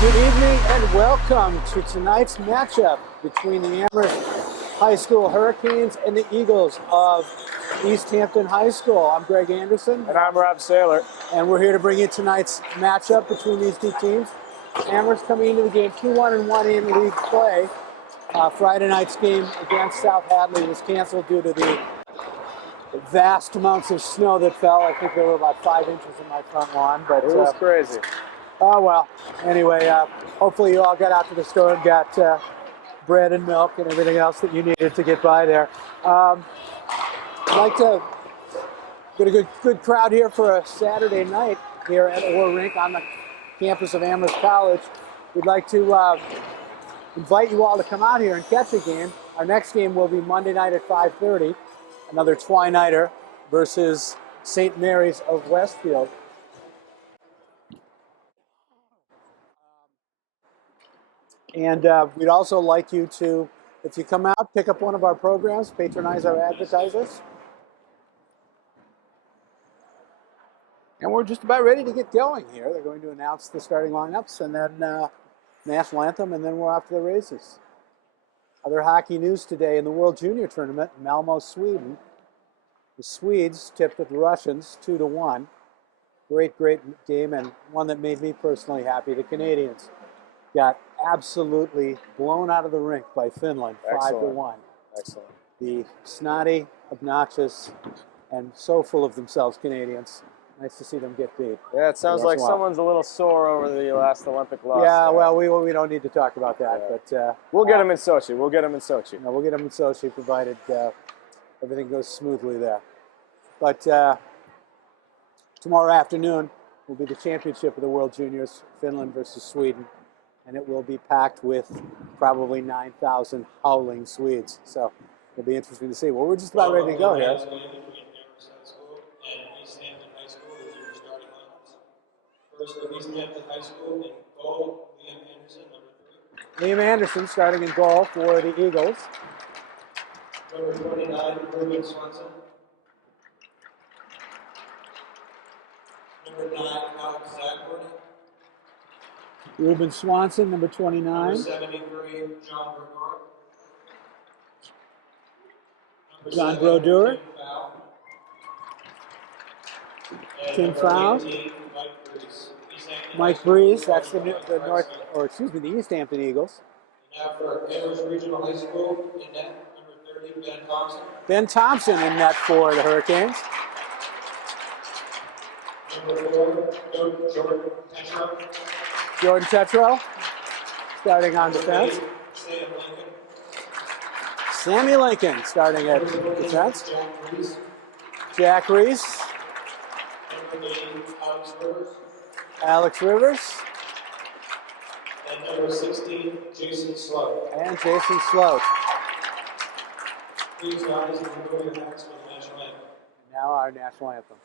Good evening and welcome to tonight's matchup between the Amherst High School Hurricanes and the Eagles of Easthampton High School. I'm Greg Anderson. And I'm Rob Saylor. And we're here to bring you tonight's matchup between these two teams. Amherst coming into the game 2-1-1 in league play. Friday night's game against South Hadley was canceled due to the vast amounts of snow that fell. I think there were about 5 inches in my front lawn. But it was crazy. Oh, well, anyway, hopefully you all got out to the store and got bread and milk and everything else that you needed to get by there. I'd like to get a good crowd here for a Saturday night here at Rink on the campus of Amherst College. We'd like to invite you all to come out here and catch a game. Our next game will be Monday night at 5:30, another Twi-nighter versus St. Mary's of Westfield. And we'd also like you to, if you come out, pick up one of our programs, patronize our advertisers. And we're just about ready to get going here. They're going to announce the starting lineups and then national anthem, and then we're off to the races. Other hockey news today in the World Junior Tournament, Malmo, Sweden. The Swedes tipped the Russians 2-1. Great game, and one that made me personally happy. The Canadians got absolutely blown out of the rink by Finland, 5-1. Excellent. The snotty, obnoxious, and so full of themselves Canadians. Nice to see them get beat. Yeah, it sounds like someone's a little sore over the last Olympic loss. Yeah, well, we don't need to talk about that. Yeah. But we'll get them in Sochi. We'll get them in Sochi. No, we'll get them in Sochi, provided everything goes smoothly there. But tomorrow afternoon will be the championship of the World Juniors, Finland versus Sweden. And it will be packed with probably 9,000 howling Swedes. So it'll be interesting to see. Well, we're just about ready to go here. First for Easthampton High School in goal, Liam Anderson, number 3. Liam Anderson starting in goal for the Eagles. Number 29, Rink Swanson. Number 9, Alex Zagward. Ruben Swanson, number 29. Number 73, John Brodeur. John Brodeur. Tim Fowl. Mike Breeze, that's the Easthampton Eagles. Now for Amherst Regional High School, in net, number 30, Ben Thompson. Ben Thompson in net for the Hurricanes. Number 4, Jordan Tetro. Jordan Tetro, starting on defense. Sammy Lincoln starting at defense. Jack Reese. Alex Rivers. And number 16, Jason Sloat. And Jason Sloat. Please rise and remove your hats for the national anthem. Now our national anthem.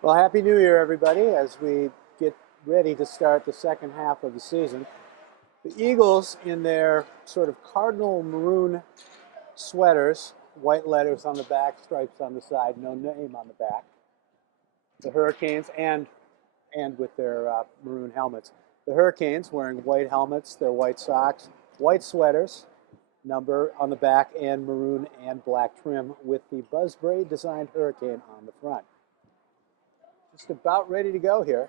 Well, Happy New Year, everybody, as we get ready to start the second half of the season. The Eagles, in their sort of cardinal maroon sweaters, white letters on the back, stripes on the side, no name on the back. The Hurricanes and and with their maroon helmets. The Hurricanes wearing white helmets, their white socks, white sweaters, number on the back, and maroon and black trim with the Buzzbraid designed Hurricane on the front. Just about ready to go here.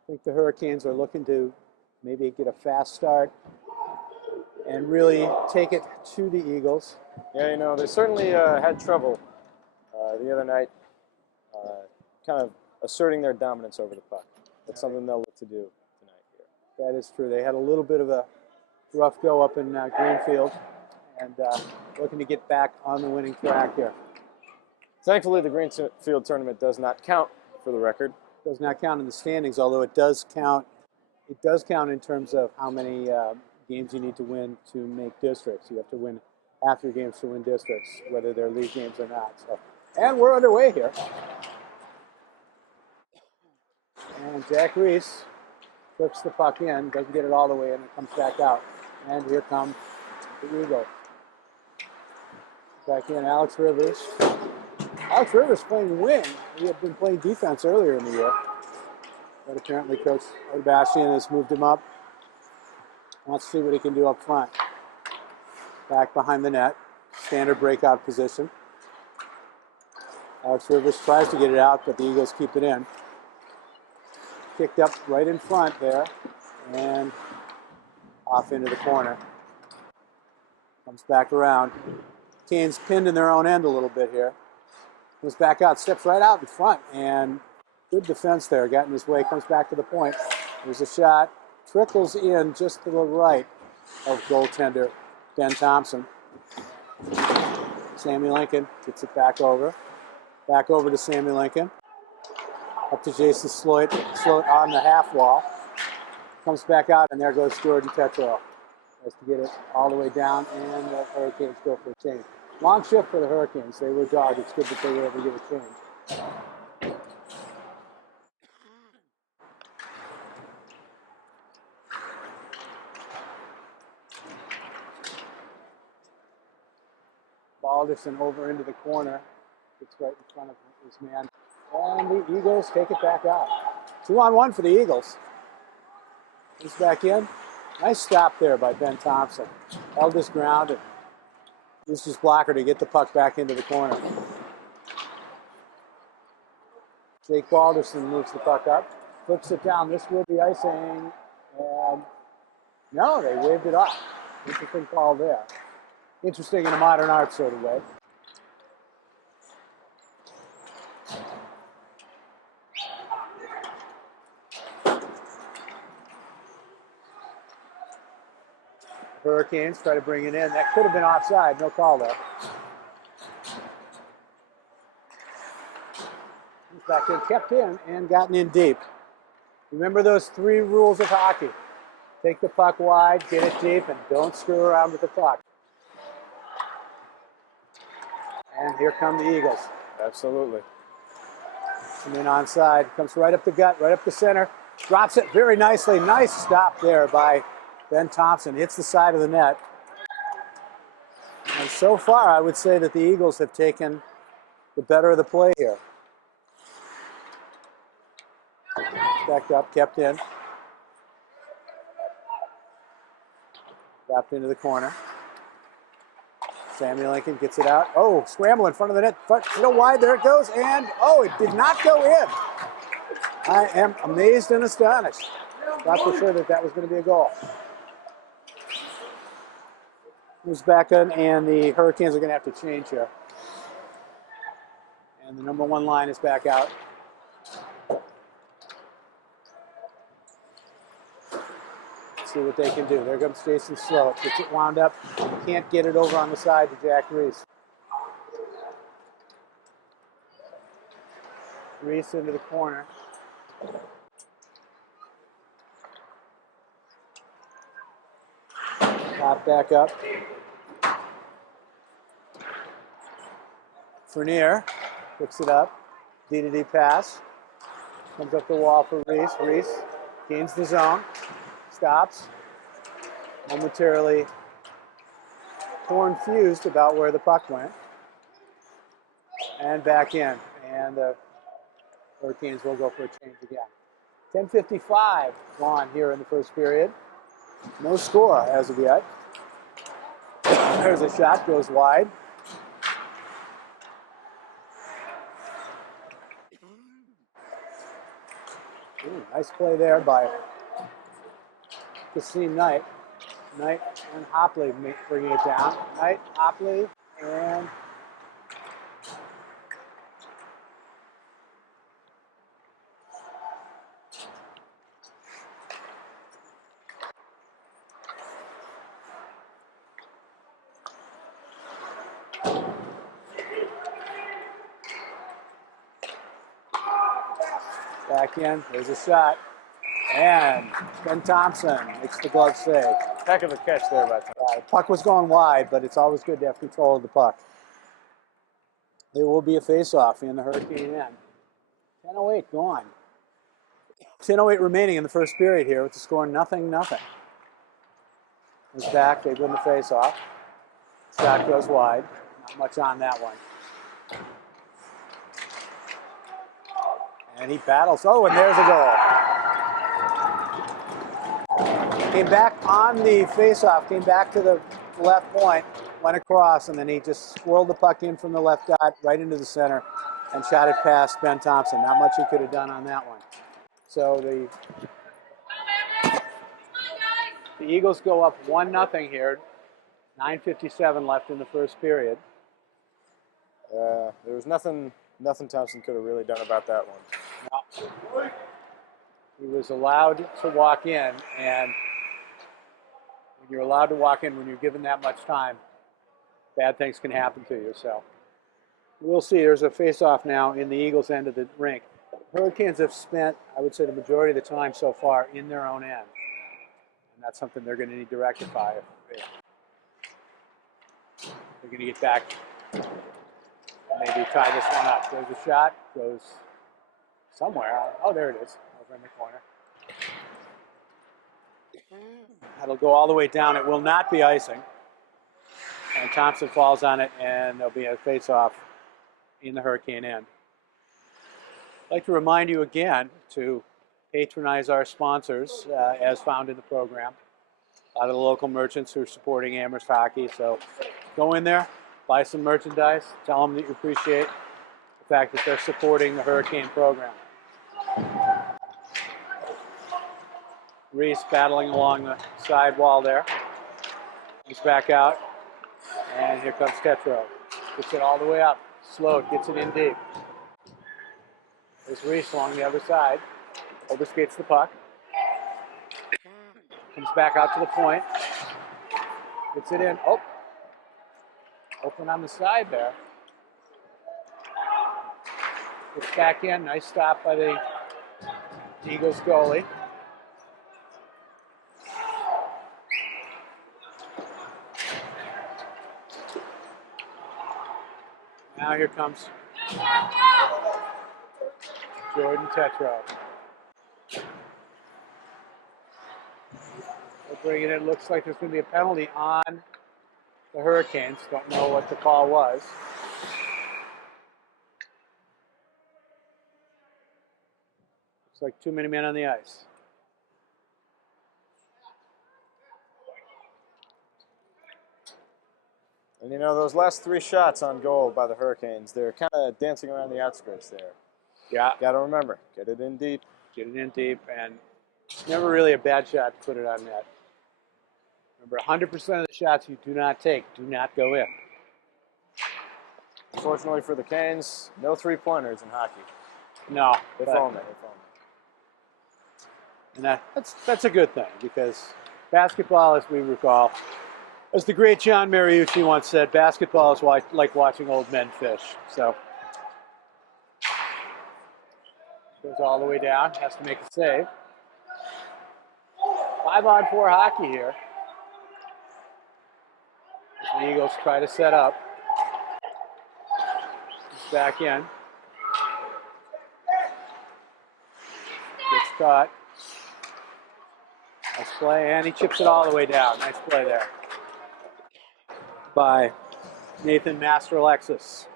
I think the Hurricanes are looking to maybe get a fast start and really take it to the Eagles. Yeah, you know, they certainly had trouble the other night kind of asserting their dominance over the puck. That's something they'll look to do tonight here. That is true. They had a little bit of a rough go up in Greenfield and looking to get back on the winning track here. Thankfully, the Greenfield tournament does not count for the record. Does not count in the standings, although it does count. It does count in terms of how many games you need to win to make districts. You have to win half your games to win districts, whether they're league games or not. So, and we're underway here. And Jack Reese flips the puck in, doesn't get it all the way in, it comes back out. And here comes the Eagle. Back in, Alex Rivers. Alex Rivers playing wing. He had been playing defense earlier in the year. But apparently Coach Sebastian has moved him up. Let's see what he can do up front. Back behind the net. Standard breakout position. Alex Rivers tries to get it out, but the Eagles keep it in. Kicked up right in front there. And off into the corner. Comes back around. Canes pinned in their own end a little bit here. Goes back out, steps right out in front, and good defense there. Got in his way, comes back to the point. There's a shot. Trickles in just to the right of goaltender Ben Thompson. Sammy Lincoln gets it back over. Back over to Sammy Lincoln. Up to Jason Sloat on the half wall. Comes back out, and there goes Jordan Tetreault. Has to get it all the way down, and the Hurricanes go for a change. Long shift for the Hurricanes. They were dogged. It's good that they were able to get a change. Balderson over into the corner. Gets right in front of his man. And the Eagles take it back out. 2-on-1 for the Eagles. He's back in. Nice stop there by Ben Thompson. Held his ground and used his blocker to get the puck back into the corner. Jake Balderson moves the puck up. Flips it down. This will be icing. And no, they waved it off. Interesting call there. Interesting in a modern art sort of way. Hurricanes try to bring it in. That could have been offside. No call there. He's back in, kept in, and gotten in deep. Remember those 3 rules of hockey. Take the puck wide, get it deep, and don't screw around with the puck. And here come the Eagles. Absolutely. And then onside. Comes right up the gut, right up the center. Drops it very nicely. Nice stop there by Ben Thompson. Hits the side of the net. And so far, I would say that the Eagles have taken the better of the play here. Backed up, kept in. Dropped into the corner. Sammy Lincoln gets it out. Oh, scramble in front of the net. Still wide, there it goes. And, oh, it did not go in. I am amazed and astonished. Thought for sure that that was going to be a goal. Moves back in, and the Hurricanes are going to have to change here. And the number 1 line is back out. Let's see what they can do. There comes Jason Sloat. Gets it wound up. Can't get it over on the side to Jack Reese. Reese into the corner. Pop back up. Fournier picks it up. D-to-D pass. Comes up the wall for Reese. Reese gains the zone. Stops. Momentarily confused about where the puck went. and back in. And the Hurricanes will go for a change again. 10:55 gone here in the first period. No score as of yet. There's a shot, goes wide. Ooh, nice play there by Kasim Knight. Knight and Hopley bringing it down. Knight, Hopley, and back in. There's a shot. And Ben Thompson makes the glove save. Heck of a catch there by Thompson. The puck was going wide, but it's always good to have control of the puck. There will be a face-off in the Hurricane end. 10:08 gone. 10:08 remaining in the first period here with the score 0-0. He's back. They win the face-off. Shot goes wide. Not much on that one. And he battles. Oh, and there's a goal. Came back on the face-off, came back to the left point, went across, and then he just swirled the puck in from the left dot right into the center and shot it past Ben Thompson. Not much he could have done on that one. So the Eagles go up 1-0 here. 9:57 left in the first period. There was nothing Thompson could have really done about that one. No. He was allowed to walk in, and when you're allowed to walk in when you're given that much time, bad things can happen to you. So we'll see. There's a face-off now in the Eagles' end of the rink. Hurricanes have spent, I would say, the majority of the time so far in their own end. And that's something they're going to need to rectify if they're going to get back and maybe tie this one up. There's a shot, goes somewhere. Oh, there it is, over in the corner. That'll go all the way down. It will not be icing. And Thompson falls on it, and there'll be a face-off in the Hurricane end. I'd like to remind you again to patronize our sponsors as found in the program. A lot of the local merchants who are supporting Amherst hockey. So go in there, buy some merchandise, tell them that you appreciate the fact that they're supporting the Hurricane program. Reese battling along the side wall there. He's back out, and here comes Tetro. Gets it all the way up. Slow, gets it in deep. There's Reese along the other side. Overskates the puck. Comes back out to the point. Gets it in. Oh. Open on the side there. Gets back in. Nice stop by the Eagles goalie. Now here comes Jordan Tetro. They'll bring it in. Looks like there's going to be a penalty on the Hurricanes. Don't know what the call was. Looks like too many men on the ice. And you know, those last three shots on goal by the Hurricanes, they're kind of dancing around the outskirts there. Yeah. Got to remember, get it in deep. Get it in deep, and it's never really a bad shot to put it on net. Remember, 100% of the shots you do not take do not go in. Unfortunately for the Canes, no three-pointers in hockey. No. If only. And that's a good thing, because basketball, as we recall, as the great John Mariucci once said, basketball is like watching old men fish. So goes all the way down, has to make a save. 5-on-4 hockey here. As the Eagles try to set up. He's back in. Gets caught. Nice play, and he chips it all the way down. Nice play there by Nathan Master Alexis.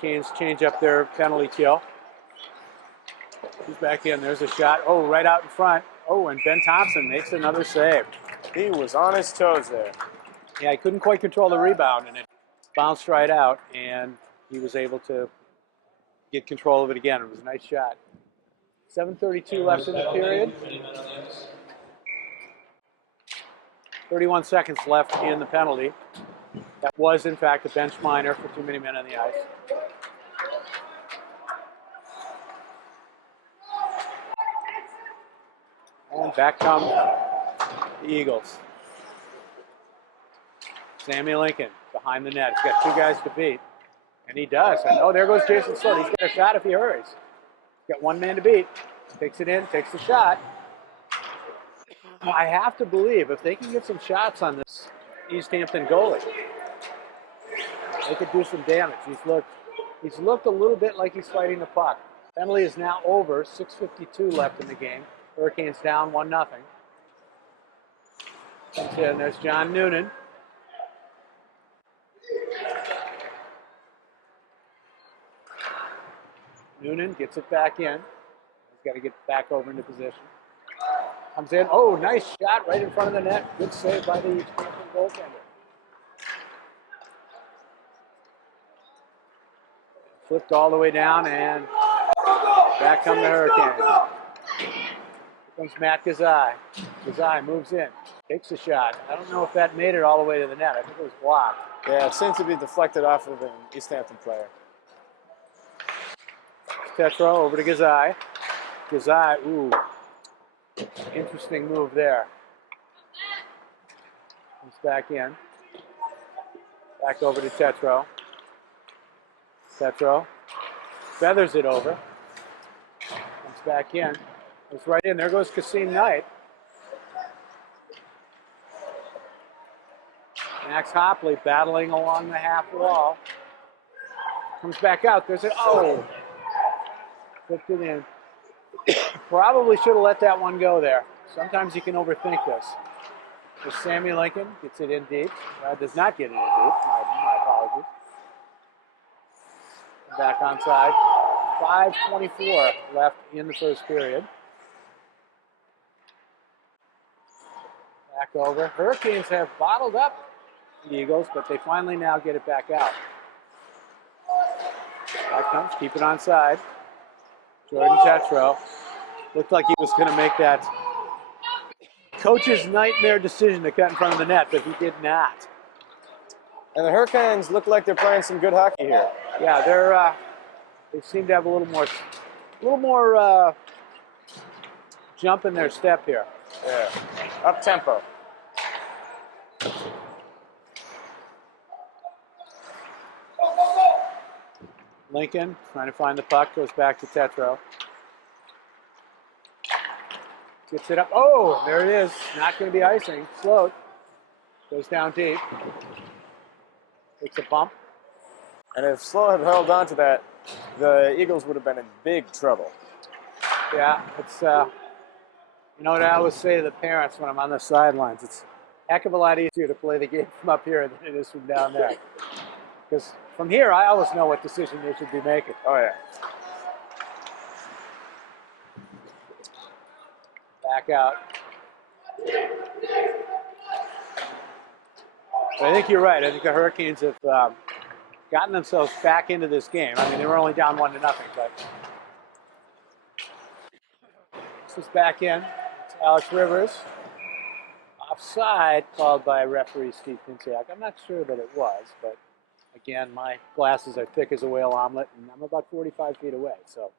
Canes change up their penalty kill. He's back in. There's a shot. Oh, right out in front. Oh, and Ben Thompson makes another save. He was on his toes there. Yeah, he couldn't quite control the rebound, and it bounced right out, and he was able to get control of it again. It was a nice shot. 7:32 left in the period. 31 seconds left in the penalty. That was, in fact, a bench minor for too many men on the ice. And back come the Eagles. Sammy Lincoln behind the net. He's got 2 guys to beat. And he does. And oh, there goes Jason Sloat. He's got a shot if he hurries. He's got 1 man to beat. Takes it in, takes the shot. I have to believe if they can get some shots on this Easthampton goalie, they could do some damage. He's looked a little bit like he's fighting the puck. Penalty is now over. 6:52 left in the game. Hurricanes down 1-0. And there's John Noonan. Noonan gets it back in. He's got to get back over into position. Comes in. Oh, nice shot right in front of the net. Good save by the Easthampton goaltender. Flipped all the way down, and back come the Hurricanes. Here comes Matt Gazai. Gazai moves in, takes a shot. I don't know if that made it all the way to the net. I think it was blocked. Yeah, it seemed to be deflected off of an Easthampton player. Tetro over to Gazai. Gazai, ooh, interesting move there. Comes back in. Back over to Tetro. Tetro feathers it over. Comes back in. It's right in. There goes Kasim Knight. Max Hopley battling along the half wall. Comes back out. There's oh. Flipped it in. Probably should have let that one go there. Sometimes you can overthink this. There's Sammy Lincoln. Gets it in deep. Does not get it in deep. My apologies. Back onside. 5:24 left in the first period. Back over. Hurricanes have bottled up the Eagles, but they finally now get it back out. Back comes, keep it onside. Jordan Tetro. Looked like he was going to make that coach's nightmare decision to cut in front of the net, but he did not. And the Hurricanes look like they're playing some good hockey here. Yeah, they seem to have a little more jump in their step here. Yeah, up tempo. Lincoln trying to find the puck, goes back to Tetro. Gets it up. Oh, there it is. Not going to be icing. Sloat goes down deep. Takes a bump. And if Slow had held on to that, the Eagles would have been in big trouble. Yeah, it's, you know what I always say to the parents when I'm on the sidelines? It's a heck of a lot easier to play the game from up here than it is from down there. Because from here, I always know what decision they should be making. Oh, yeah. Back out. But I think you're right. I think the Hurricanes have gotten themselves back into this game. I mean, they were only down 1-0, but this is back in. It's Alex Rivers. Offside called by referee Steve Pinsiak. I'm not sure that it was, but again, my glasses are thick as a whale omelet, and I'm about 45 feet away, so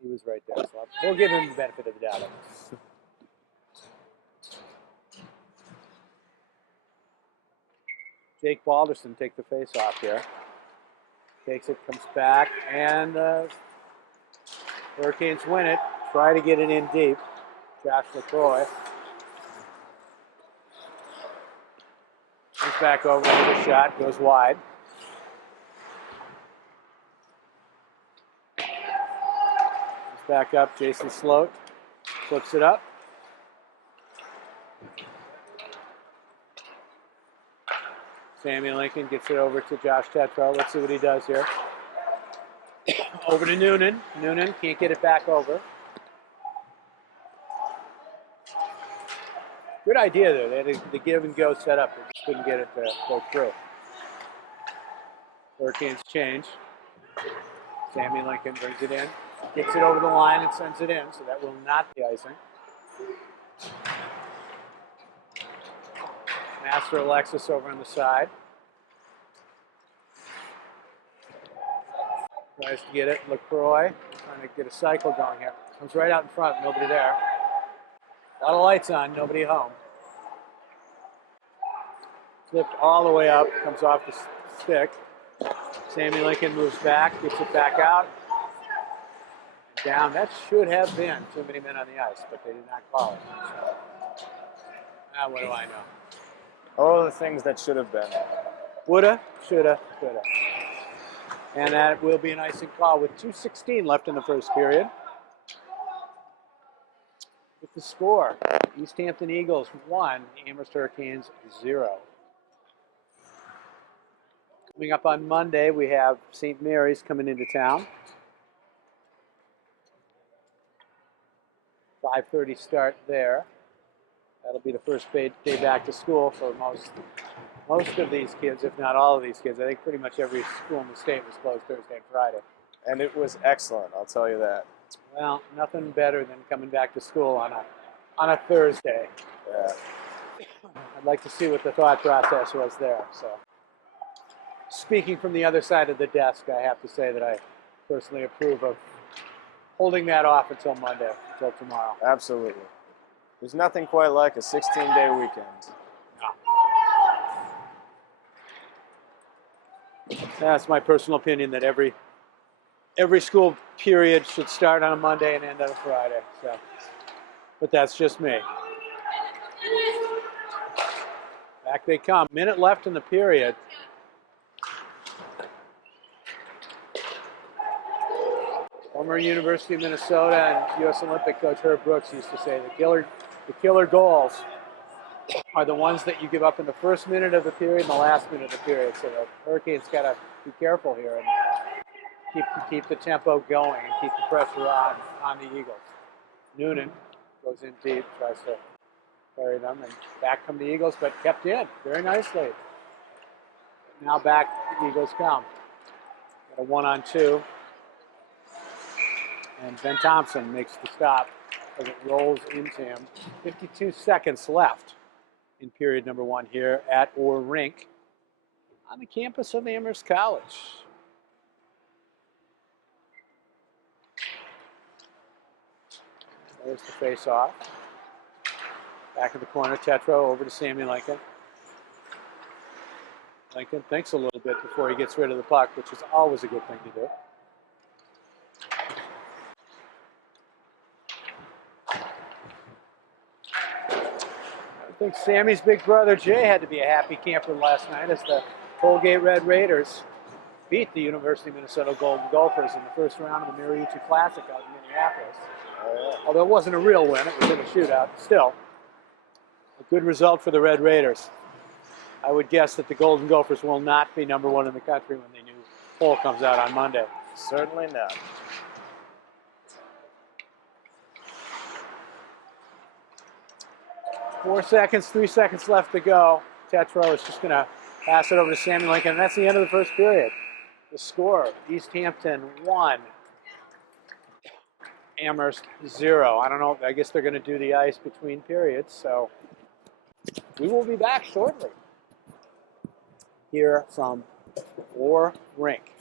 he was right there. So we'll give him the benefit of the doubt. Jake Balderson take the face off here. Takes it, comes back, and Hurricanes win it. Try to get it in deep. Josh LaCroix. Comes back over with a shot, goes wide. Comes back up, Jason Sloat. Flips it up. Sammy Lincoln gets it over to Josh Tetro. Let's see what he does here. Over to Noonan. Noonan can't get it back over. Good idea there. They had the give and go set up. They just couldn't get it to go through. Hurricanes change. Sammy Lincoln brings it in. Gets it over the line and sends it in, so that will not be icing. Master Alexis over on the side. Tries to get it. LaCroix trying to get a cycle going here. Comes right out in front, nobody there. A lot of lights on, nobody home. Flipped all the way up, comes off the stick. Sammy Lincoln moves back, gets it back out. Down. That should have been too many men on the ice, but they did not call it. So, what do I know? All the things that should have been. Woulda, shoulda, coulda. And that will be an icing call with 2:16 left in the first period. With the score, Easthampton Eagles 1, Amherst Hurricanes 0. Coming up on Monday, we have St. Mary's coming into town. 5:30 start there. That'll be the first day back to school for most of these kids, if not all of these kids. I think pretty much every school in the state was closed Thursday and Friday. And it was excellent, I'll tell you that. Well, nothing better than coming back to school on a Thursday. Yeah. I'd like to see what the thought process was there. So, speaking from the other side of the desk, I have to say that I personally approve of holding that off until Monday, until tomorrow. Absolutely. There's nothing quite like a 16-day weekend. That's my personal opinion that every school period should start on a Monday and end on a Friday. So, but that's just me. Back they come. Minute left in the period. Former University of Minnesota and U.S. Olympic coach Herb Brooks used to say the killer goals are the ones that you give up in the first minute of the period and the last minute of the period. So the Hurricanes got to be careful here and keep the tempo going and keep the pressure on the Eagles. Noonan goes in deep, tries to carry them, and back come the Eagles, but kept in very nicely. Now back the Eagles come. Got a 1-on-2. And Ben Thompson makes the stop as it rolls into him. 52 seconds left in period number 1 here at Rink on the campus of Amherst College. There's the face-off. Back in the corner, Tetro over to Sammy Lincoln. Lincoln thinks a little bit before he gets rid of the puck, which is always a good thing to do. I think Sammy's big brother Jay had to be a happy camper last night as the Colgate Red Raiders beat the University of Minnesota Golden Gophers in the first round of the Mariucci Classic out in Minneapolis. Although it wasn't a real win, it was in a shootout. Still, a good result for the Red Raiders. I would guess that the Golden Gophers will not be number 1 in the country when the new poll comes out on Monday. Certainly not. Four seconds, 3 seconds left to go. Tetro is just going to pass it over to Sammy Lincoln, and that's the end of the first period. The score, Easthampton 1, Amherst 0. I don't know, I guess they're going to do the ice between periods, so we will be back shortly here from Rink.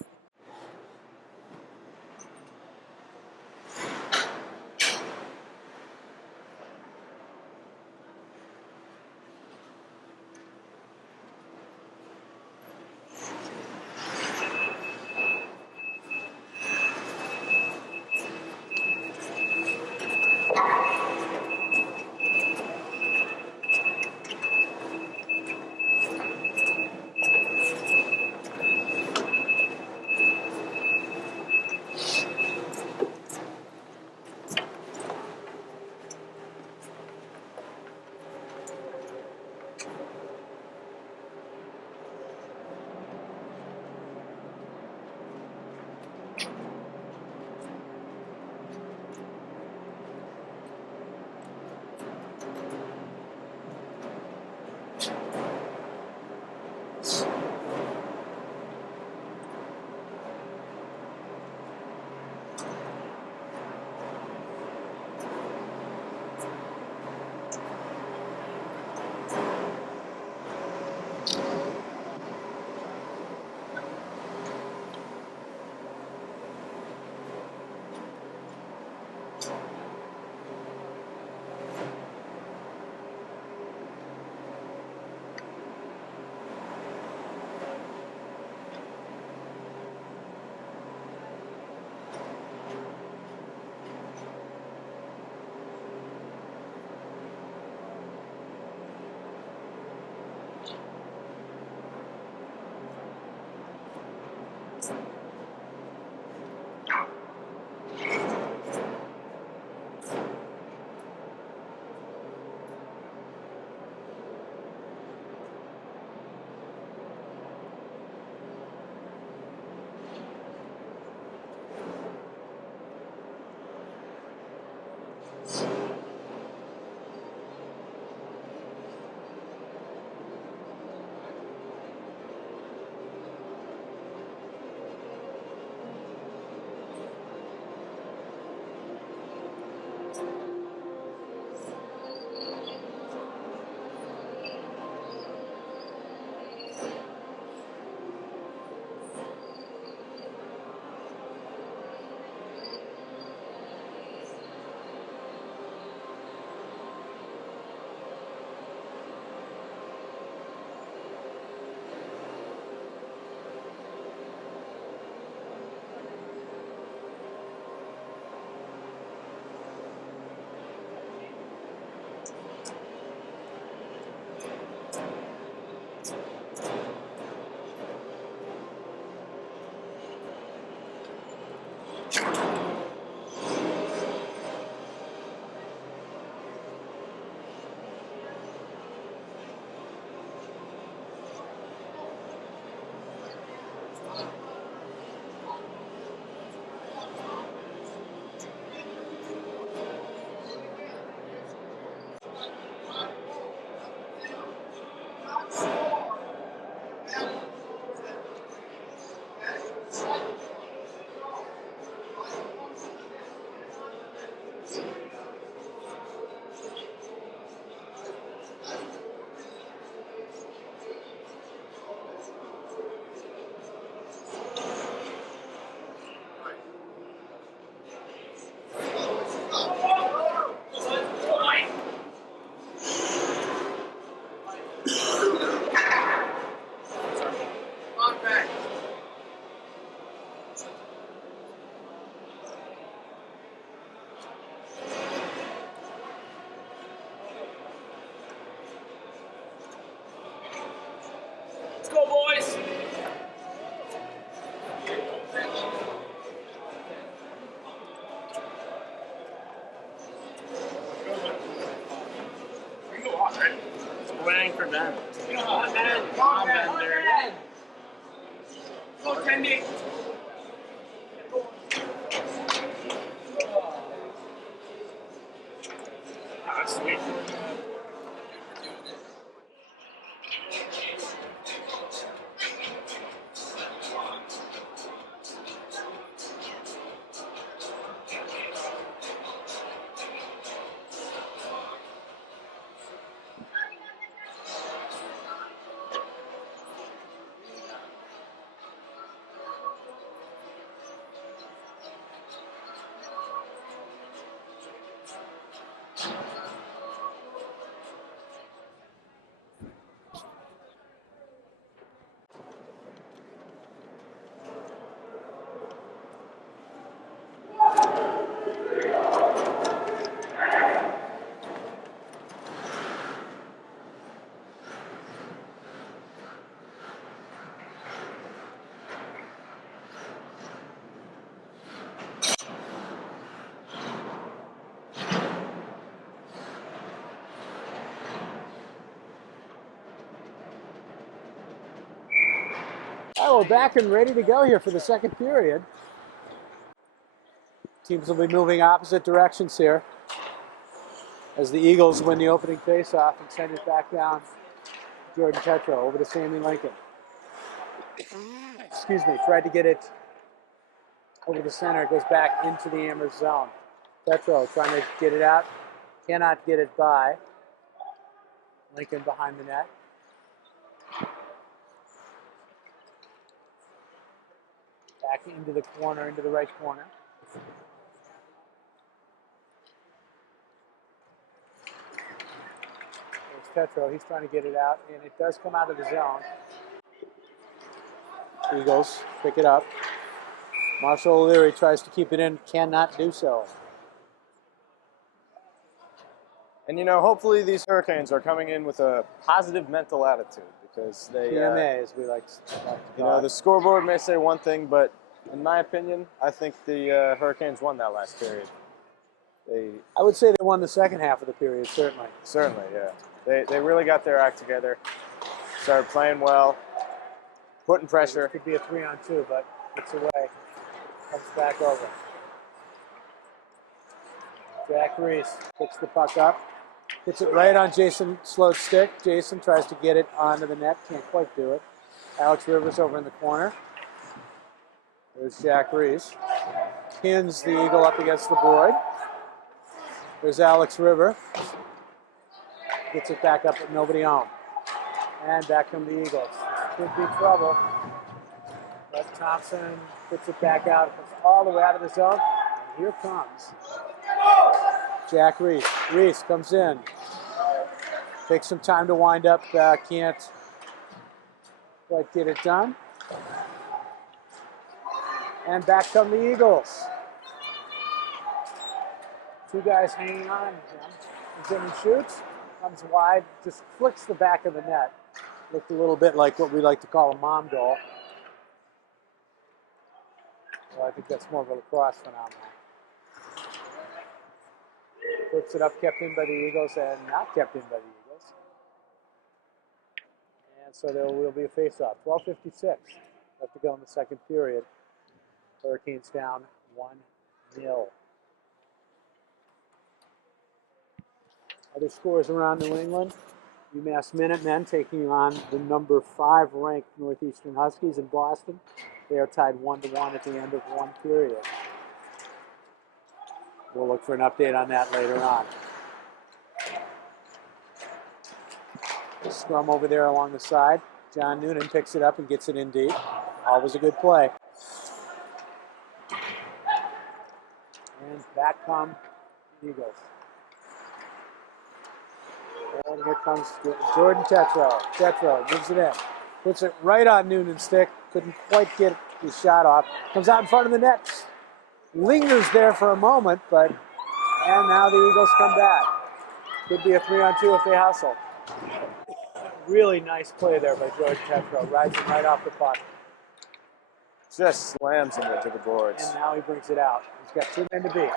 go, boys. You go off, right? Waiting for Ben. Come on, Ben. Come on, Ben. Go, Kendi. That's sweet. All right, we're back and ready to go here for the second period. Teams will be moving opposite directions here as the Eagles win the opening faceoff and send it back down Jordan Tetro over to Sammy Lincoln. Excuse me, tried to get it over the center. It goes back into the Amherst zone. Tetro trying to get it out. Cannot get it by. Lincoln behind the net. Back into the corner, into the right corner. There's Tetro. He's trying to get it out, and it does come out of the zone. Eagles pick it up. Marshall O'Leary tries to keep it in, cannot do so. And you know, hopefully these Hurricanes are coming in with a positive mental attitude because they, PMA, as we like to you know, the scoreboard may say one thing, but in my opinion, I think the Hurricanes won that last period. I would say they won the second half of the period, certainly. Certainly, yeah. They really got their act together, started playing well, putting pressure. It could be a 3-on-2, but it's away. Comes back over. Jack Reese picks the puck up. Gets it right on Jason Sloat's stick. Jason tries to get it onto the net. Can't quite do it. Alex Rivers over in the corner. There's Jack Reese. Pins the Eagle up against the board. There's Alex River. Gets it back up, but nobody home. And back come the Eagles. Could be trouble. But Thompson puts it back out. Puts it all the way out of the zone. And here comes Jack Reese. Reese comes in. Takes some time to wind up. Can't quite get it done. And back come the Eagles. Two guys hanging on. Jimmy shoots. Comes wide. Just flicks the back of the net. Looked a little bit like what we like to call a mom goal. Well, I think that's more of a lacrosse phenomenon. Puts it up, kept in by the Eagles, and not kept in by the Eagles. And so there will be a face-off. 12:56 left to go in the second period. Hurricanes down 1-0. Other scores around New England. UMass Minutemen taking on the number 5 ranked Northeastern Huskies in Boston. They are tied 1-1 at the end of one period. We'll look for an update on that later on. Scrum over there along the side. John Noonan picks it up and gets it in deep. Always a good play. And back come the Eagles. And here comes Jordan Tetro. Tetro moves it in. Puts it right on Noonan's stick. Couldn't quite get his shot off. Comes out in front of the net. Lingers there for a moment, but and now the Eagles come back. Could be a 3-on-2 if they hustle. Really nice play there by George Tetro. Rides him right off the puck. Just slams him into the boards. And now he brings it out. He's got 2 men to beat.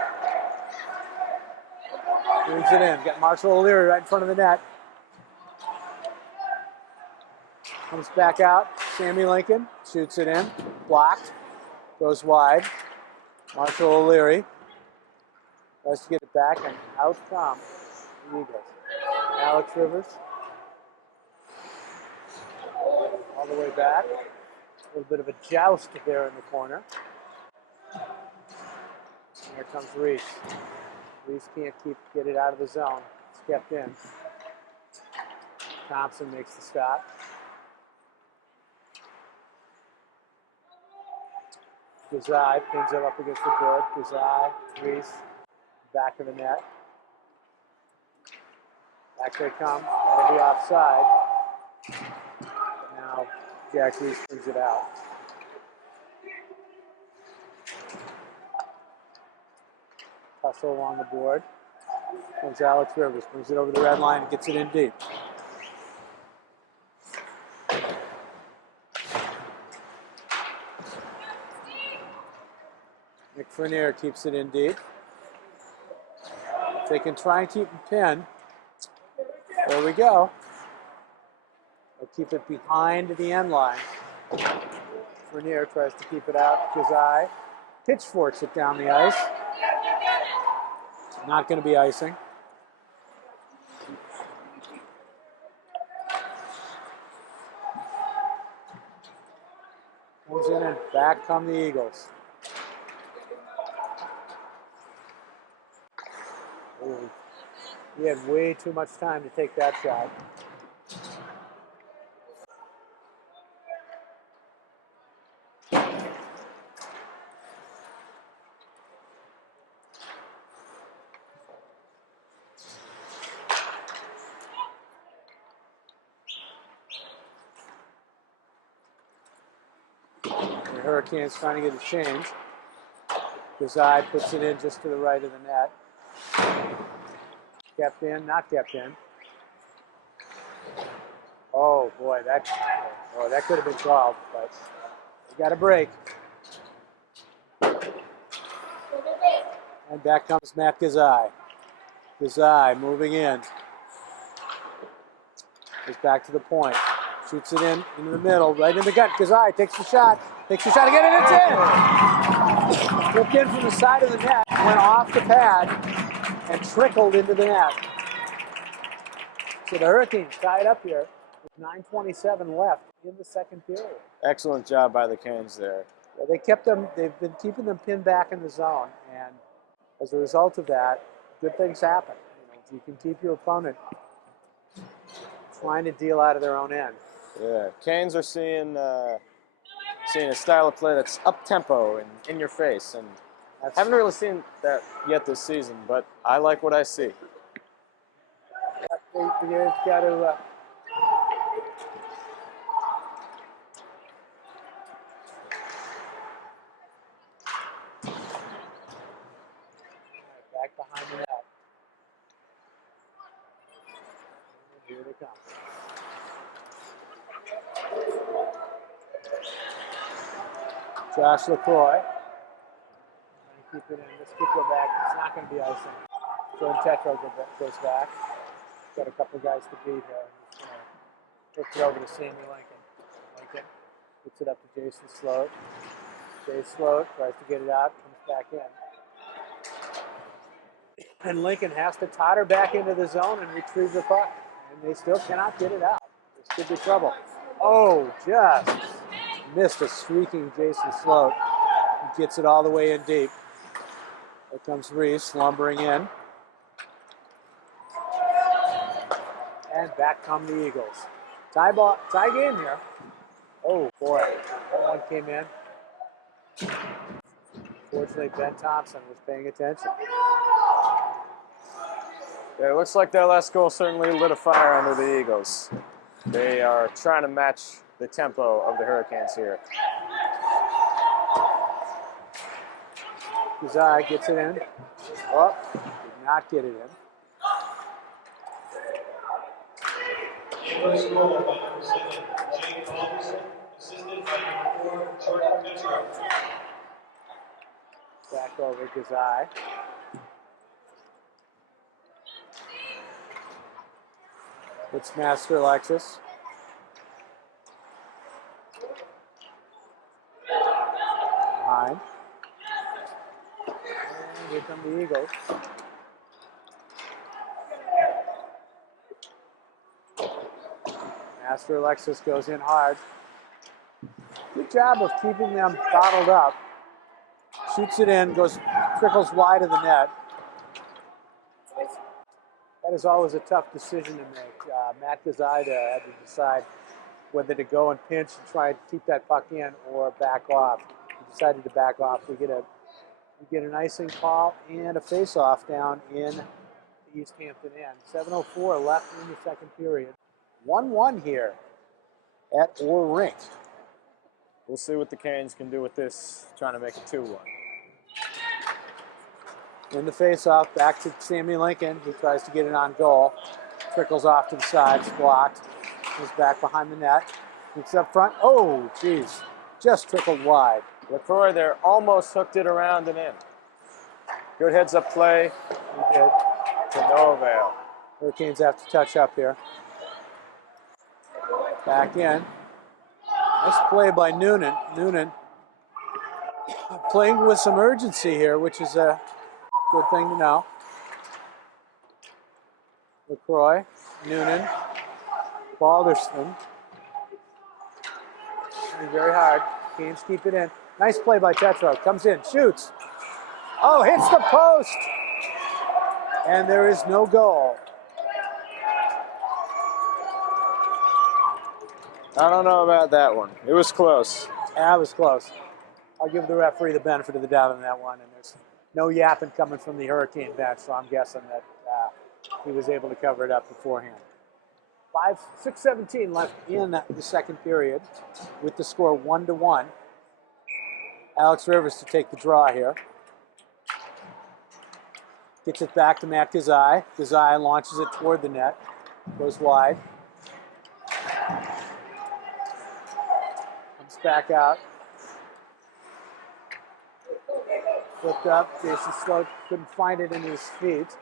Brings it in. Got Marshall O'Leary right in front of the net. Comes back out. Sammy Lincoln shoots it in. Blocked. Goes wide. Marshall O'Leary tries to get it back, and out come the Eagles. Alex Rivers all the way back. A little bit of a joust there in the corner. And here comes Reese. Reese can't get it out of the zone. It's kept in. Thompson makes the stop. Gazai pins it up against the board. Gazai, Reese, back of the net. Back they come. That'll be offside. Now Jack Reese brings it out. Hustle along the board. Comes Alex Rivers, brings it over the red line and gets it in deep. Nick Frenier keeps it in deep. If they can try and keep him pinned, there we go. They'll keep it behind the end line. Frenier tries to keep it out. Gazai pitchforks it down the ice. Not going to be icing. Comes in and back come the Eagles. Ooh. He had way too much time to take that shot. The Hurricanes trying to get a change. Gazai puts it in just to the right of the net. Kept in, not kept in. Oh boy, that could have been called, but we got a break. And back comes Matt Gazai. Gazai moving in. Goes back to the point. Shoots it in into the middle, right in the gut. Gazai takes the shot. Takes the shot again, and it's in! Flipped in from the side of the net, went off the pad, and trickled into the net. So the Hurricanes tied up here with 9:27 left in the second period. Excellent job by the Canes there. Yeah, they've been keeping them pinned back in the zone, and as a result of that, good things happen. If you can keep your opponent trying to deal out of their own end. Yeah, Canes are seeing a style of play that's up-tempo and in your face, and haven't really seen that yet this season, but I like what I see. They've got to back behind the net. Here they come. Josh LaCroix. Trying to keep it in. This could go back. It's not going to be icing. Jordan Tetro goes back. Got a couple guys to beat here. He's going to puts it over to Sammy Lincoln. Lincoln puts it up to Jason Sloat. Jay Sloat tries to get it out. Comes back in. And Lincoln has to totter back into the zone and retrieve the puck. And they still cannot get it out. This could be trouble. Oh, just missed a streaking Jason Sloat. He gets it all the way in deep. Here comes Reese lumbering in. And back come the Eagles. Tie game here. Oh boy, that one came in. Fortunately, Ben Thompson was paying attention. Yeah, it looks like that last goal certainly lit a fire under the Eagles. They are trying to match the tempo of the Hurricanes here. Gazai gets it in. Oh, did not get it in. First goal by number 7, Jake Alderson, assisted by number 4, Jordan Petro. Back over Gazai. It's Master Alexis. Behind. And here come the Eagles. Master Alexis goes in hard. Good job of keeping them bottled up. Shoots it in, trickles wide of the net. That is always a tough decision to make. Matt Gazzida had to decide whether to go and pinch and try to keep that puck in or back off. He decided to back off. We get an icing call and a face-off down in the Easthampton end. 7:04 left in the second period. 1-1 here at Rink. We'll see what the Canes can do with this, trying to make it 2-1. In the face-off, back to Sammy Lincoln. He tries to get it on goal. Trickles off to the side, it's blocked. He's back behind the net. It's up front. Oh, geez. Just trickled wide. LaCroix there almost hooked it around and in. Good heads-up play. He did. To no avail. Hurricanes have to touch up here. Back in. Nice play by Noonan. Noonan playing with some urgency here, which is a good thing to know. LaCroix, Noonan, Balderson. Very hard. Canes keep it in. Nice play by Tetro. Comes in, shoots. Oh, hits the post. And there is no goal. I don't know about that one. It was close. That was close. I'll give the referee the benefit of the doubt on that one. And there's no yapping coming from the Hurricane bench, so I'm guessing that he was able to cover it up beforehand. 6:17 left in the second period with the score 1-1. Alex Rivers to take the draw here. Gets it back to Matt Gazai. Gazai launches it toward the net. Goes wide. Comes back out. Flipped up. Jason Sloat couldn't find it in his feet.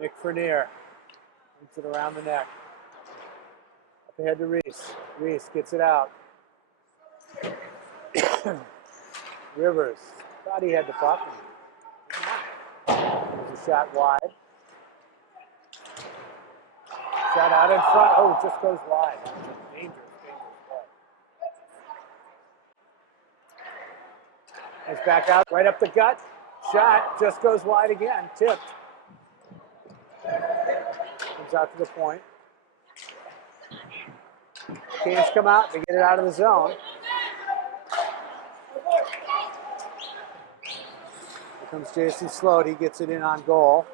Nick Frenier moves it around the neck. Up ahead to Reese. Reese gets it out. Rivers thought he had the puck. There's a shot wide. Shot out in front. Oh, it just goes wide. That's a dangerous play. It's back out, right up the gut. Shot just goes wide again. Tipped. Comes out to the point. Canes come out, they get it out of the zone. Here comes Jason Sloat, he gets it in on goal.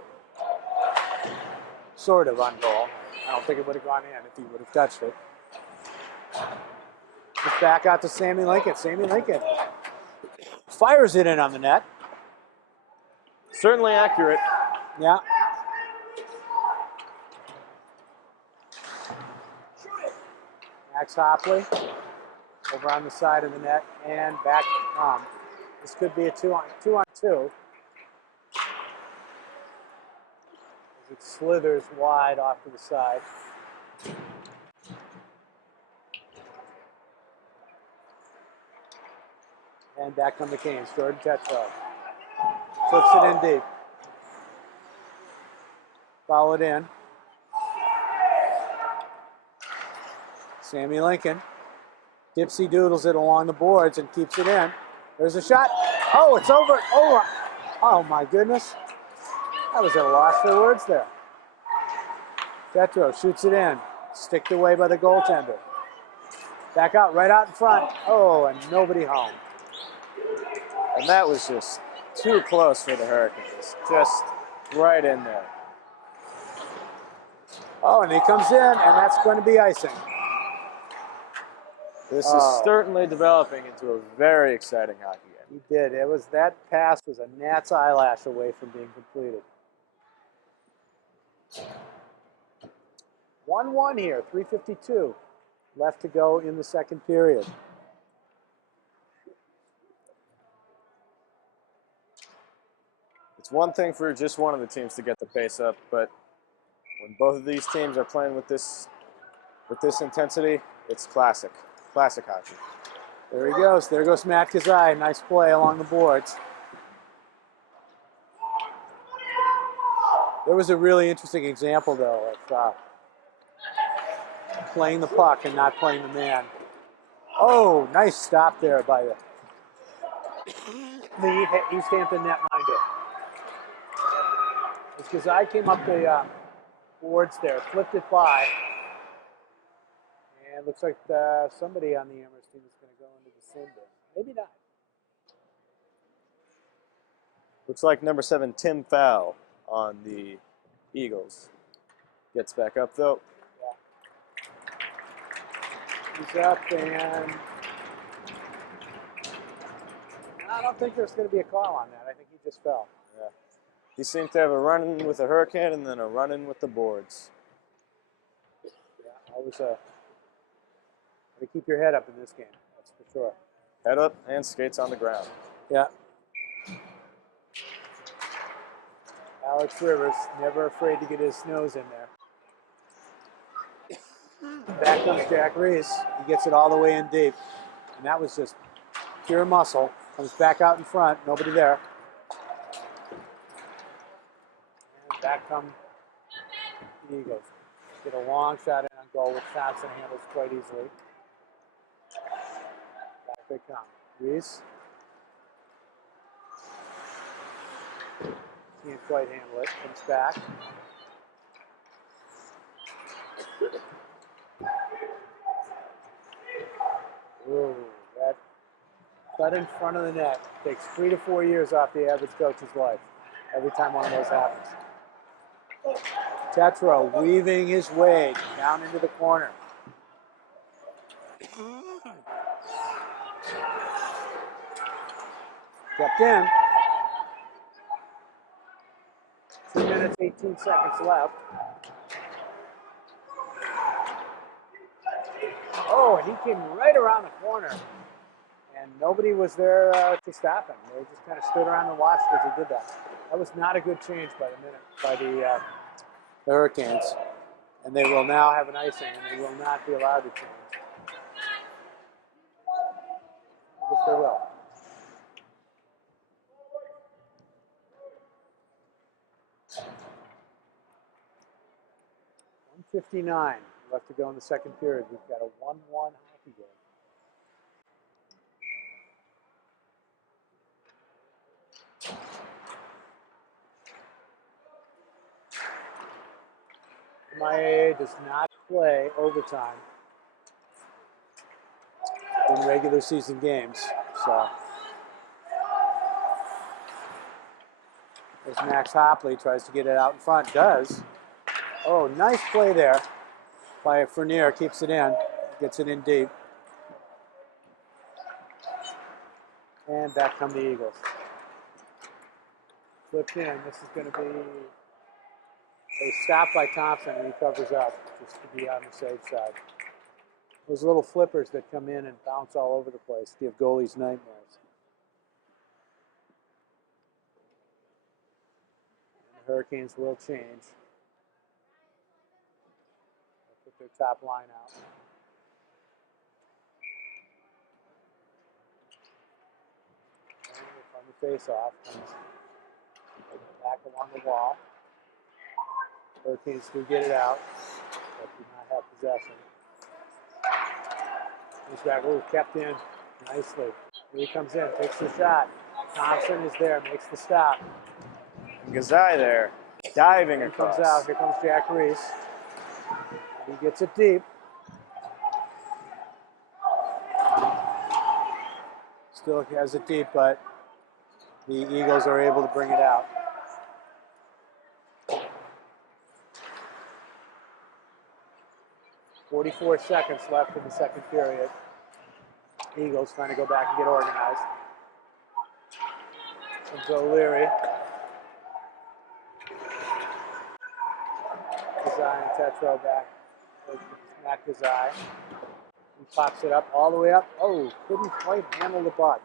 Sort of on goal. I don't think it would have gone in if he would have touched it. It's back out to Sammy Lincoln. Sammy Lincoln fires it in on the net. Certainly accurate. Yeah. Max Hopley over on the side of the net and back home. This could be a two on two. As it slithers wide off to the side. And back come the Canes. Jordan Tetro flips it in deep. Followed in. Sammy Lincoln dipsy doodles it along the boards and keeps it in. There's a shot. Oh, it's over. Oh my goodness. I was at a loss for words there. Tetro shoots it in. Sticked away by the goaltender. Back out, right out in front. Oh, and nobody home. And that was just too close for the Hurricanes. Just right in there. Oh, and he comes in, and that's going to be icing. This is certainly developing into a very exciting hockey game. He did. That pass was a gnat's eyelash away from being completed. 1-1 here, 3:52 left to go in the second period. It's one thing for just one of the teams to get the pace up, but when both of these teams are playing with this intensity, it's classic hockey. There he goes. There goes Matt Kazai. Nice play along the boards. There was a really interesting example, though, of playing the puck and not playing the man. Oh, nice stop there by the Easthampton netminder. It's Kazai came up the boards there, flipped it by, and looks like somebody on the Amherst team is going to go into the sin bin. Maybe not. Looks like number 7, Tim Fowl on the Eagles. Gets back up, though. Yeah. He's up, and I don't think there's going to be a call on that. I think he just fell. Yeah. He seemed to have a run-in with the Hurricane and then a run-in with the boards. Yeah, always got to keep your head up in this game. That's for sure. Head up and skates on the ground. Yeah. Alex Rivers, never afraid to get his nose in there. Back comes Jack Reese. He gets it all the way in deep. And that was just pure muscle. Comes back out in front. Nobody there. And back come the Eagles. Get a long shot in on goal, which Thompson handles quite easily. Back they come. Reese. Can't quite handle it. Comes back. Ooh, that cut in front of the net takes 3 to 4 years off the average coach's life every time one of those happens. Tetro weaving his way down into the corner. Kept in. 2 minutes, 18 seconds left. Oh, and he came right around the corner. And nobody was there to stop him. They just kind of stood around and watched as he did that. That was not a good change by the Hurricanes. And they will now have an icing, and they will not be allowed to change. I guess they will. .159 left to go in the second period. We've got a 1-1 hockey game. MIAA does not play overtime in regular season games. So as Max Hopley tries to get it out in front, does. Oh, nice play there by Fournier. Keeps it in, gets it in deep. And back come the Eagles. Flipped in. This is going to be a stop by Thompson, and he covers up just to be on the safe side. Those little flippers that come in and bounce all over the place give goalies nightmares. And the Hurricanes will change. They'll put their top line out. And from the face-off comes back along the wall. Hurricanes do get it out, but do not have possession. He's back, kept in nicely. Here he comes in, takes the shot. Thompson is there, makes the stop. Gazai there, diving across. Comes out, here comes Jack Reese. He gets it deep. Still has it deep, but the Eagles are able to bring it out. .44 seconds left in the second period. Eagles trying to go back and get organized. Comes O'Leary. Kazai and Tetro back Smacked his eye. He pops it up all the way up. Oh, couldn't quite handle the butt.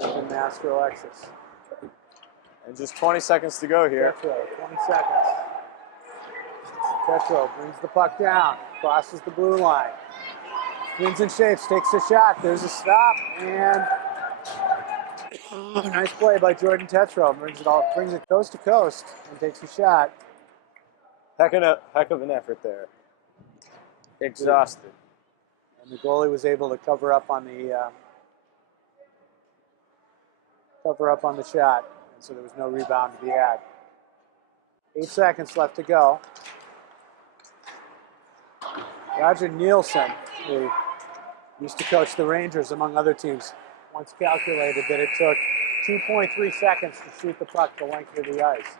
He's the master Alexis. And just 20 seconds to go here. Tetro, 20 seconds. Tetro brings the puck down, crosses the blue line. Spins and shapes, takes a shot. There's a stop, and nice play by Jordan Tetro. Brings it coast to coast and takes a shot. Heck of an effort there. Exhausted. And the goalie was able to cover up on the shot, and so there was no rebound to be had. 8 seconds left to go. Roger Nielsen, who used to coach the Rangers among other teams, once calculated that it took 2.3 seconds to shoot the puck the length of the ice.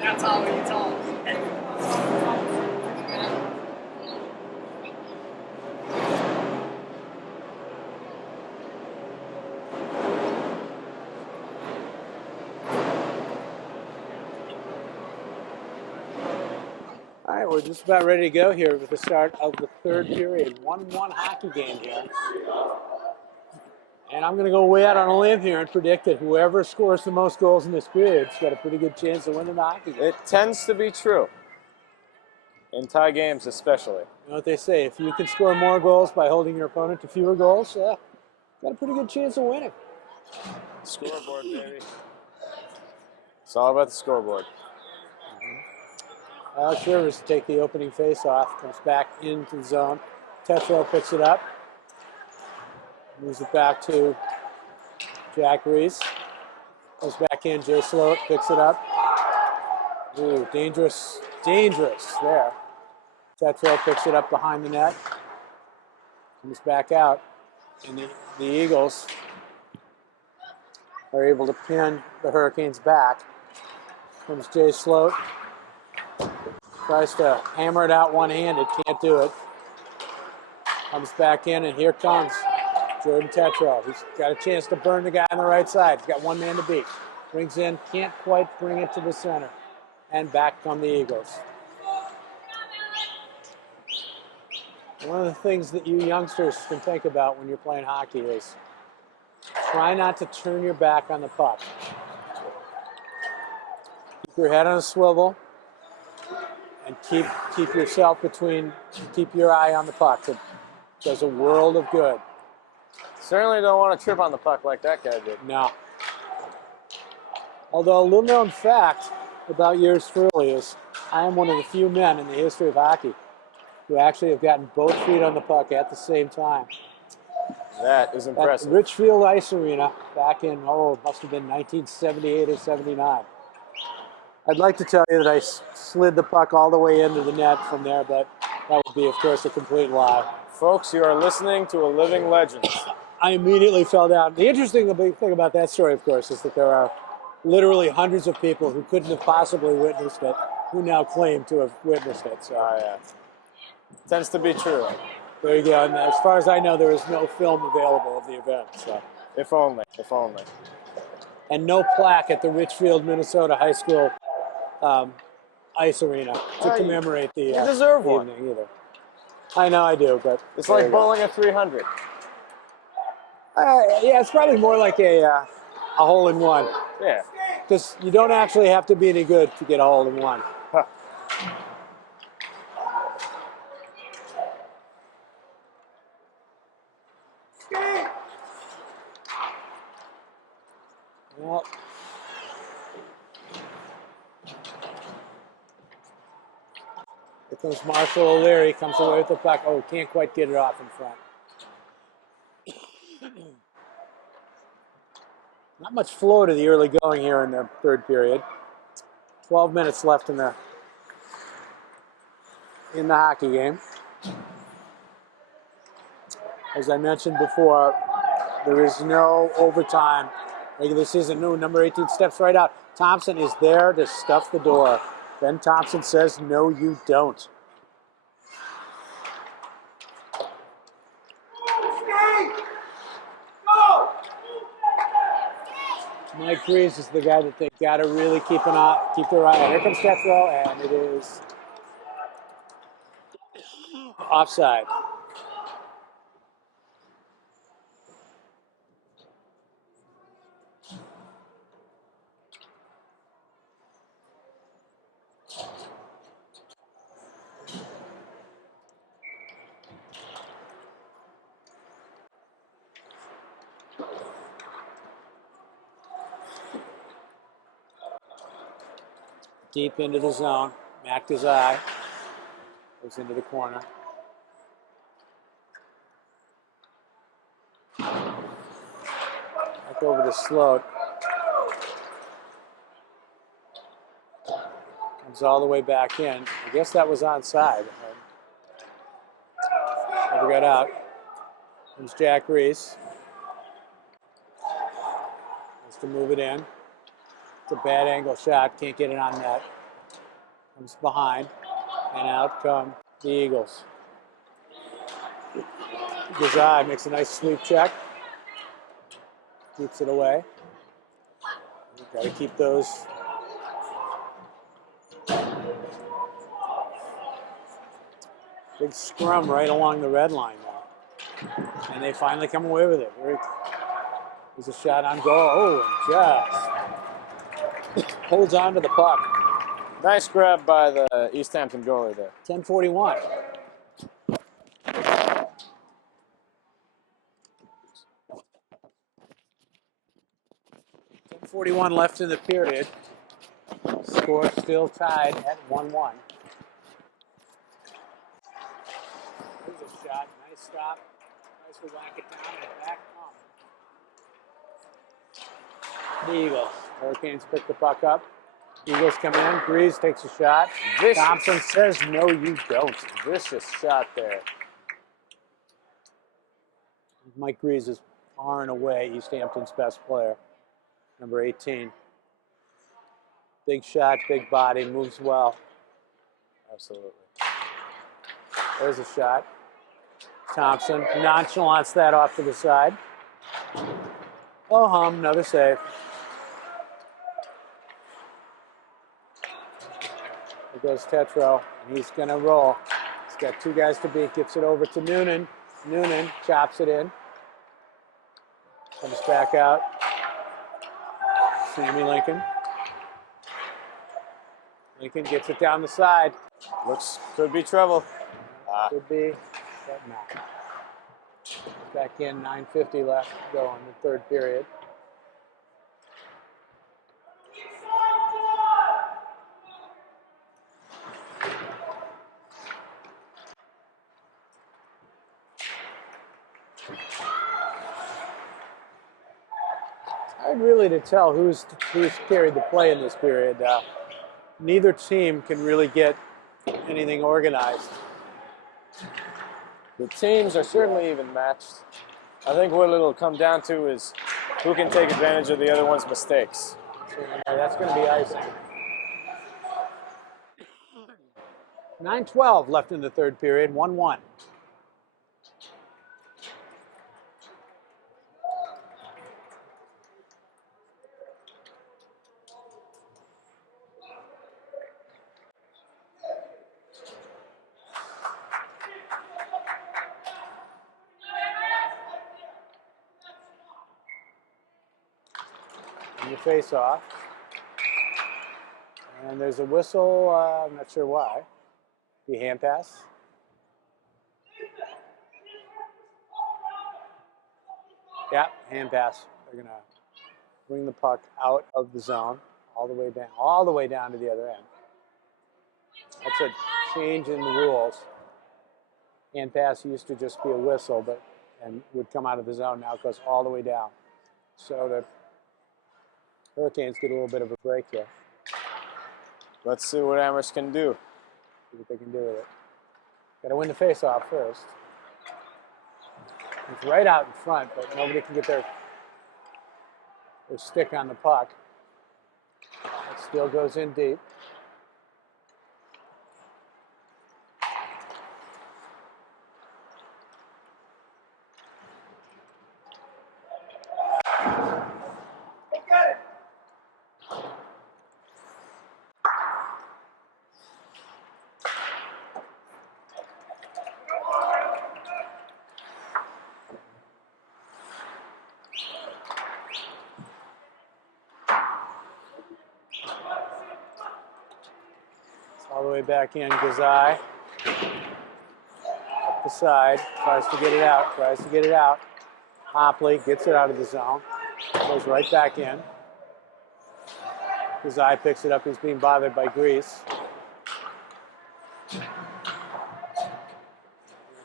That's all we told. All right, we're just about ready to go here with the start of the third period. 1-1 hockey game here. And I'm going to go way out on a limb here and predict that whoever scores the most goals in this period has got a pretty good chance of winning the hockey game. It tends to be true. In tie games especially. You know what they say, if you can score more goals by holding your opponent to fewer goals, got a pretty good chance of winning. Scoreboard, baby. It's all about the scoreboard. Alex Rivers to take the opening face-off, comes back into the zone. Tetro picks it up. Moves it back to Jack Reese. Goes back in, Jay Sloat picks it up. Ooh, dangerous there. Tetro picks it up behind the net. Comes back out. And the Eagles are able to pin the Hurricanes back. Comes Jay Sloat. Tries to hammer it out one-handed, can't do it. Comes back in, and here comes Jordan Tetro. He's got a chance to burn the guy on the right side. He's got one man to beat. Brings in, can't quite bring it to the center. And back come the Eagles. One of the things that you youngsters can think about when you're playing hockey is try not to turn your back on the puck. Keep your head on a swivel and keep yourself keep your eye on the puck. It does a world of good. Certainly don't want to trip on the puck like that guy did. No. Although a little known fact about yours truly is I am one of the few men in the history of hockey who actually have gotten both feet on the puck at the same time. That is impressive. At Richfield Ice Arena back in, it must have been 1978 or 79. I'd like to tell you that I slid the puck all the way into the net from there, but that would be, of course, a complete lie. Folks, you are listening to a living legend. I immediately fell down. The interesting thing about that story, of course, is that there are literally hundreds of people who couldn't have possibly witnessed it who now claim to have witnessed it. So, yeah. Tends to be true. There you go. And as far as I know, there is no film available of the event. So. If only. If only. And no plaque at the Richfield, Minnesota High School ice arena to commemorate the you deserve one either. I know I do, but it's like bowling a 300. Yeah, it's probably more like a hole in one. Yeah. Because you don't actually have to be any good to get a hole in one. Huh. Well, here comes Marshall O'Leary, comes away with the puck. Oh, can't quite get it off in front. Not much flow to the early going here in the third period. 12 minutes left in the hockey game. As I mentioned before, there is no overtime. Regular season, no, number 18 steps right out. Thompson is there to stuff the door. Ben Thompson says, no, you don't. Mike Breeze is the guy that they've got to really keep their eye on. Here comes Tetro, and it is offside. Deep into the zone. Macked his eye. Goes into the corner. Back over to Sloat. Comes all the way back in. I guess that was onside. Never got out. Comes Jack Reese. Wants to move it in. It's a bad angle shot. Can't get it on net. Comes behind. And out come the Eagles. Gazai makes a nice sweep check. Keeps it away. You've got to keep those. Big scrum right along the red line there. And they finally come away with it. There's a shot on goal. Oh, and just holds on to the puck. Nice grab by the Easthampton goalie there. 10:41. .41 left in the period. Score still tied at 1-1. There's a shot. Nice stop. Tries to whack it down and back home. The Eagles. Hurricanes pick the puck up. Eagles come in. Breeze takes a shot. Vicious. Thompson says, no, you don't. Vicious shot there. Mike Breeze is far and away Easthampton's best player. Number 18. Big shot, big body, moves well. Absolutely. There's a shot. Thompson nonchalants that off to the side. Oh, hum, another save. There goes Tetro, and he's going to roll. He's got two guys to beat, gets it over to Noonan. Noonan chops it in. Comes back out. Sammy Lincoln. Lincoln gets it down the side. Could be trouble. Could be, but not. Back in, 9:50 left to go in the third period. Hard really to tell who's carried the play in this period. Neither team can really get anything organized. The teams are certainly even matched. I think what it'll come down to is who can take advantage of the other one's mistakes. So, that's going to be icing. 9:12 left in the third period, 1-1. And the face-off. And there's a whistle, I'm not sure why. The hand pass. Yeah, hand pass. They're gonna bring the puck out of the zone, all the way down to the other end. That's a change in the rules. Hand pass used to just be a whistle, and would come out of the zone. Now it goes all the way down. So the Hurricanes get a little bit of a break here. Let's see what Amherst can do. See what they can do with it. Got to win the face-off first. It's right out in front, but nobody can get their stick on the puck. It still goes in deep. All the way back in, Gazai. Up the side, tries to get it out, Hopley gets it out of the zone, goes right back in. Gazai picks it up, he's being bothered by Grease.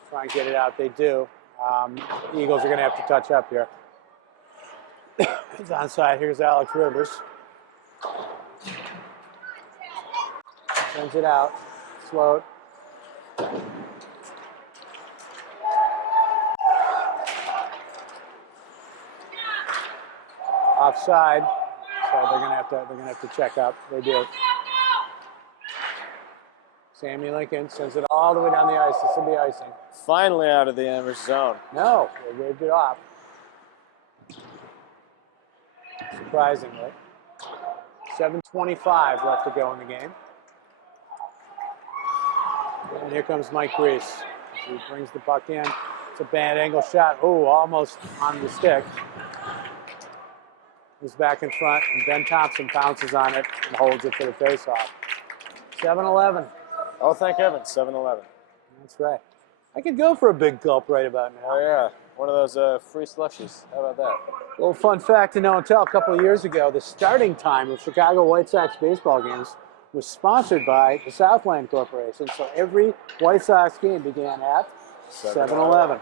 Try and get it out, they do. The Eagles are gonna have to touch up here. It's onside, here's Alex Rivers. Sends it out, slow. Offside, so they're gonna have to check up. They do. Sammy Lincoln sends it all the way down the ice. This will be icing. Finally out of the Amherst zone. No, they waved it off. Surprisingly. 7:25 left to go in the game. And here comes Mike Grease. He brings the puck in. It's a bad angle shot. Oh, almost on the stick. He's back in front, and Ben Thompson pounces on it and holds it for the faceoff. 7-11. Oh, thank heavens, 7-11. That's right. I could go for a big gulp right about now. Oh, yeah. One of those free slushies. How about that? A little fun fact to know and tell. A couple of years ago, the starting time of Chicago White Sox baseball games was sponsored by the Southland Corporation. So every White Sox game began at 7-11.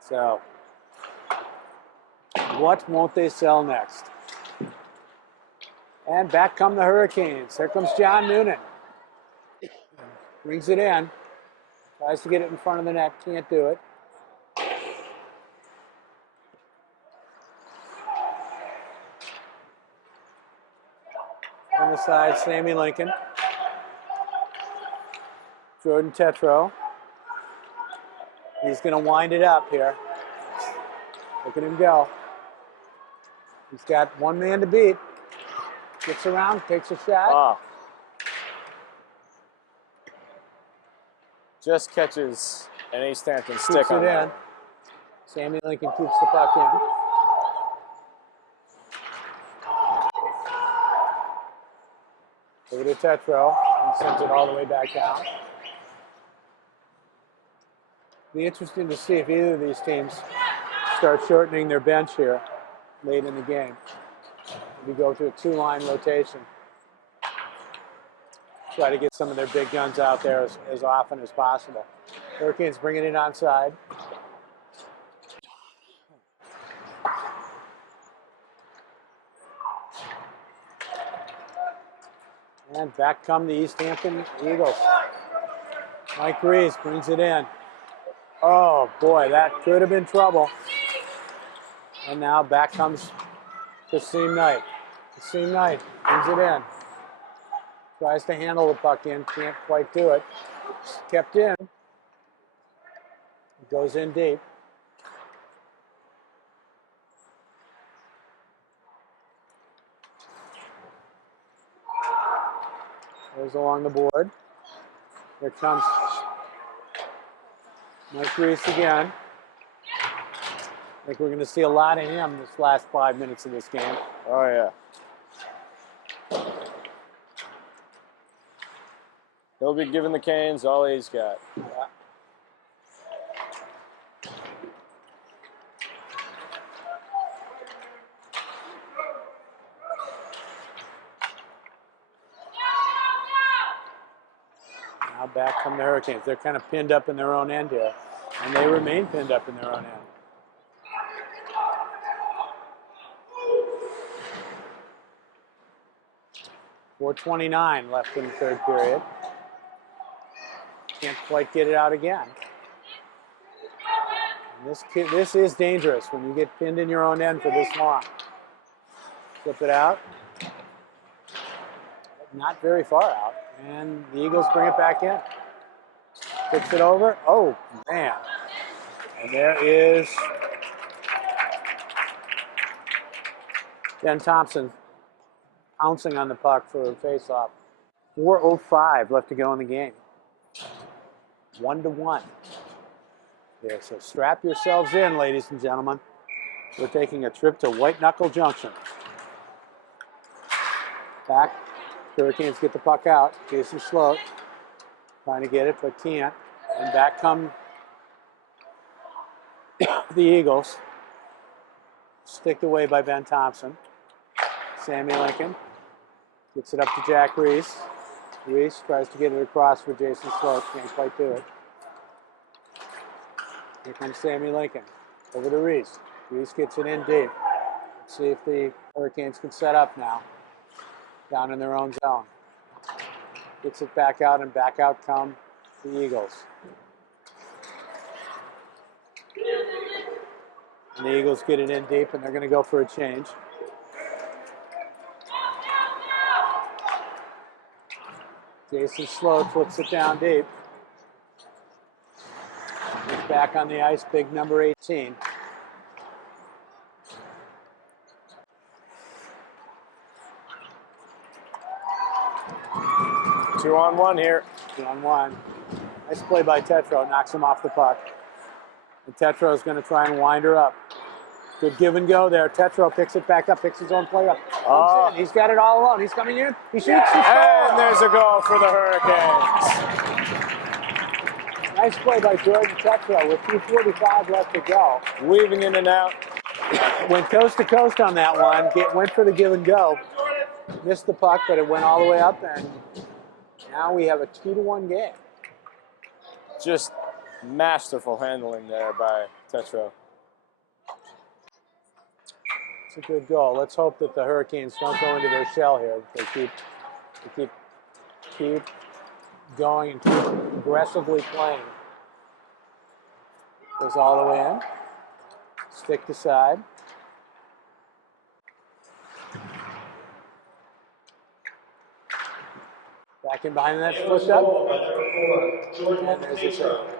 So what won't they sell next? And back come the Hurricanes. Here comes John Noonan. Brings it in. Tries to get it in front of the net. Can't do it. On the side, Sammy Lincoln. Jordan Tetro. He's going to wind it up here. Look at him go. He's got one man to beat. Gets around, takes a shot. Ah. Just catches an Easthampton stick Keeps on it that. in. Sammy Lincoln keeps the puck in. Over to Tetro. And sends it all the way back down. Be interesting to see if either of these teams start shortening their bench here late in the game. We go to a two-line rotation. Try to get some of their big guns out there as often as possible. Hurricanes bringing it onside. And back come the Easthampton Eagles. Mike Reese brings it in. Oh boy, that could have been trouble. And now back comes Kasim Knight. Kasim Knight brings it in. Tries to handle the puck in, can't quite do it. It's kept in. It goes in deep. Goes along the board. Here comes Mike Reese again. I think we're going to see a lot of him this last 5 minutes of this game. Oh, yeah. He'll be giving the Canes all he's got. Yeah. Now back come the Hurricanes. They're kind of pinned up in their own end here, and they remain pinned up in their own end. .429 left in the third period. Can't quite get it out again. And this is dangerous when you get pinned in your own end for this long. Flip it out. Not very far out. And the Eagles bring it back in. Flips it over. Oh, man. And there is Ben Thompson pouncing on the puck for a face-off. 4:05 left to go in the game. 1-1. Yeah, so strap yourselves in, ladies and gentlemen. We're taking a trip to White Knuckle Junction. Back. Hurricanes get the puck out. Jason Sloat trying to get it, but can't. And back come the Eagles. Sticked away by Ben Thompson. Sammy Lincoln gets it up to Jack Reese. Reese tries to get it across for Jason Sloat. Can't quite do it. Here comes Sammy Lincoln. Over to Reese. Reese gets it in deep. Let's see if the Hurricanes can set up now. Down in their own zone. Gets it back out, and back out come the Eagles. And the Eagles get it in deep, and they're going to go for a change. Jason Sloat flips it down deep. He's back on the ice, big number 18. Two-on-one here. 2-on-1. Nice play by Tetro, knocks him off the puck. And Tetro is going to try and wind her up. Good give and go there. Tetro picks it back up, picks his own play up. Comes in. He's got it all alone. He's coming in. He shoots. He scores. And there's a goal for the Hurricanes. Nice play by Jordan Tetro with 2:45 left to go. Weaving in and out. Went coast to coast on that one. Went for the give and go. Missed the puck, but it went all the way up, and now we have a 2-1 game. Just masterful handling there by Tetro. It's a good goal. Let's hope that the Hurricanes don't go into their shell here. They keep going and keep aggressively playing. Goes all the way in. Stick to side. Back in behind that push up. And there's the save.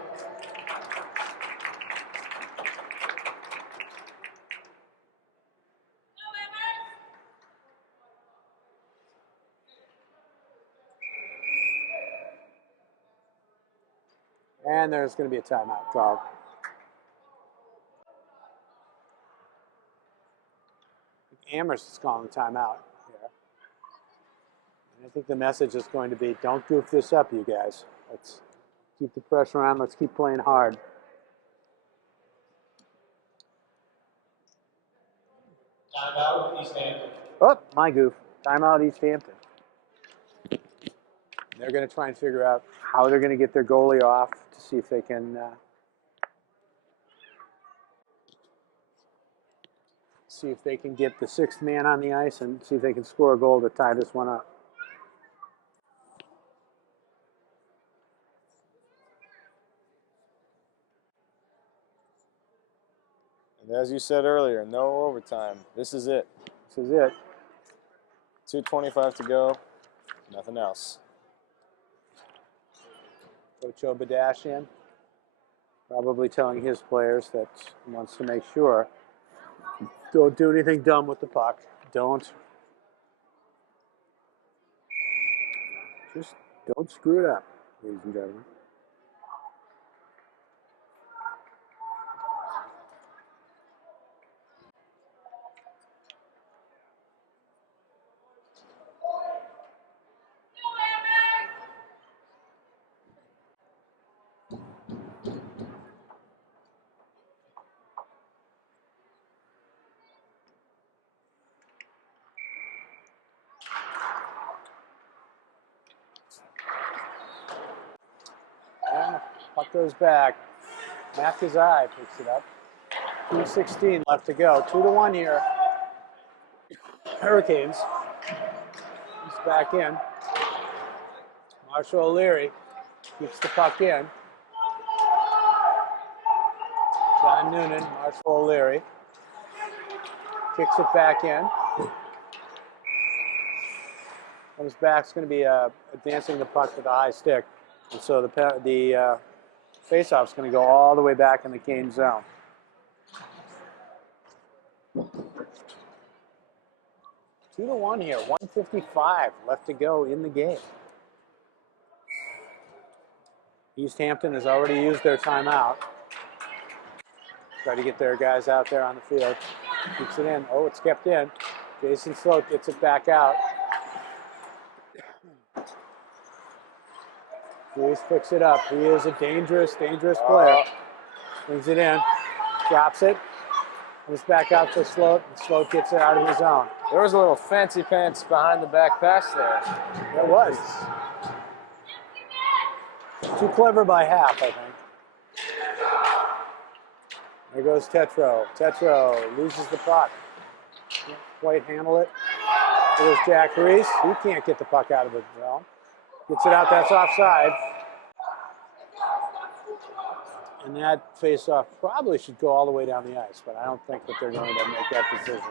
And there's going to be a timeout called. Amherst is calling the timeout here. And I think the message is going to be, don't goof this up, you guys. Let's keep the pressure on. Let's keep playing hard. Timeout, Easthampton. Oh, my goof. Timeout, Easthampton. They're going to try and figure out how they're going to get their goalie off to see if they can get the sixth man on the ice and see if they can score a goal to tie this one up. And as you said earlier, no overtime. This is it. This is it. 2:25 to go. Nothing else. Coach Obadashian probably telling his players that he wants to make sure don't do anything dumb with the puck. Just don't screw it up, ladies and gentlemen. Out goes back. Matt Kazai picks it up. 2:16 left to go. 2-1 here. Hurricanes. He's back in. Marshall O'Leary keeps the puck in. John Noonan, Marshall O'Leary. Kicks it back in. Comes back. It's going to be advancing the puck with a high stick. And so the face-off is going to go all the way back in the Cane zone. Two to one here. 1:55 left to go in the game. Easthampton has already used their timeout. Try to get their guys out there on the field. Keeps it in. Oh, it's kept in. Jason Sloat gets it back out. Hughes picks it up. He is a dangerous player. Brings it in. Drops it. Comes back out for Sloat. And Sloat gets it out of his zone. There was a little fancy pants behind the back pass there. There was. Too clever by half, I think. There goes Tetro. Tetro loses the puck. Can't quite handle it. There's Jack Reese. He can't get the puck out of the zone. Gets it out. That's offside. And that face-off probably should go all the way down the ice, but I don't think that they're going to make that decision.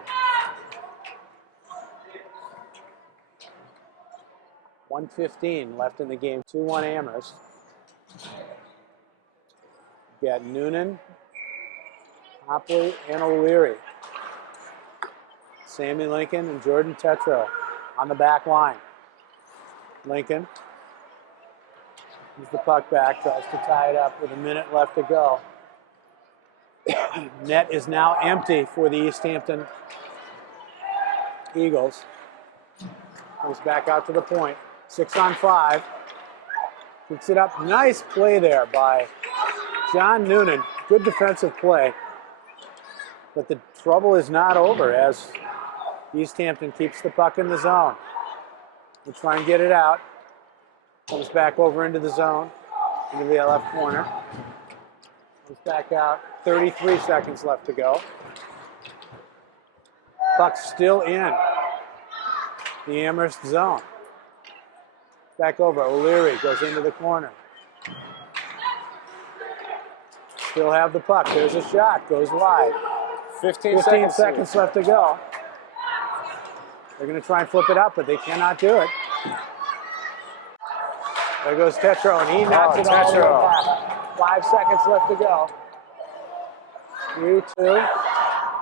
1:15 left in the game. 2-1 Amherst. You got Noonan, Hopley, and O'Leary. Sammy Lincoln and Jordan Tetro on the back line. Lincoln moves the puck back, tries to tie it up with a minute left to go. Net is now empty for the Easthampton Eagles. Comes back out to the point. 6-on-5. Picks it up. Nice play there by John Noonan. Good defensive play. But the trouble is not over as Easthampton keeps the puck in the zone. We'll try and get it out. Comes back over into the zone, into the left corner. Comes back out. 33 seconds left to go. Puck still in the Amherst zone. Back over. O'Leary goes into the corner. Still have the puck. There's a shot. Goes wide. 15 seconds left to go. They're going to try and flip it up, but they cannot do it. There goes Tetro, and he knocks it all the way back. 5 seconds left to go. 3-2.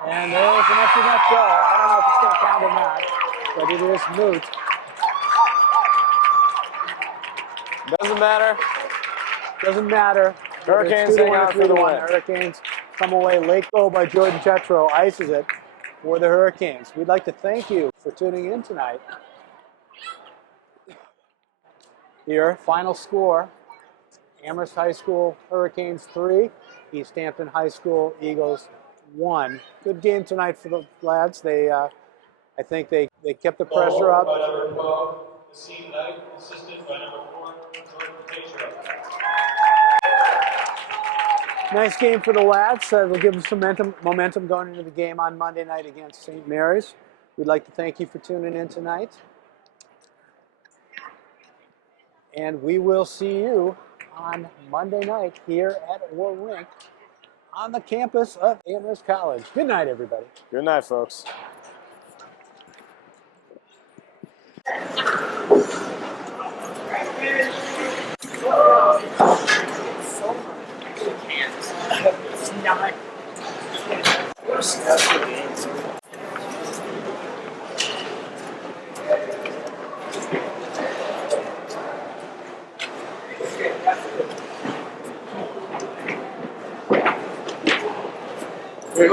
And there's an empty net goal. I don't know if it's going to count or not, but it is moot. Doesn't matter. Doesn't matter. Hurricanes hang out for the win. Hurricanes come away. Late goal by Jordan Tetro ices it for the Hurricanes. We'd like to thank you for tuning in tonight. Here, final score. Amherst High School Hurricanes 3, Easthampton High School Eagles 1. Good game tonight for the lads. I think they kept the pressure up. By number 12, Nassim Knight, assisted by number 4, Jordan Tetro. Nice game for the lads. We'll give them some momentum going into the game on Monday night against St. Mary's. We'd like to thank you for tuning in tonight. And we will see you on Monday night here at Rink on the campus of Amherst College. Good night, everybody. Good night, folks.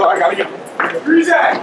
I gotta get. Where's that?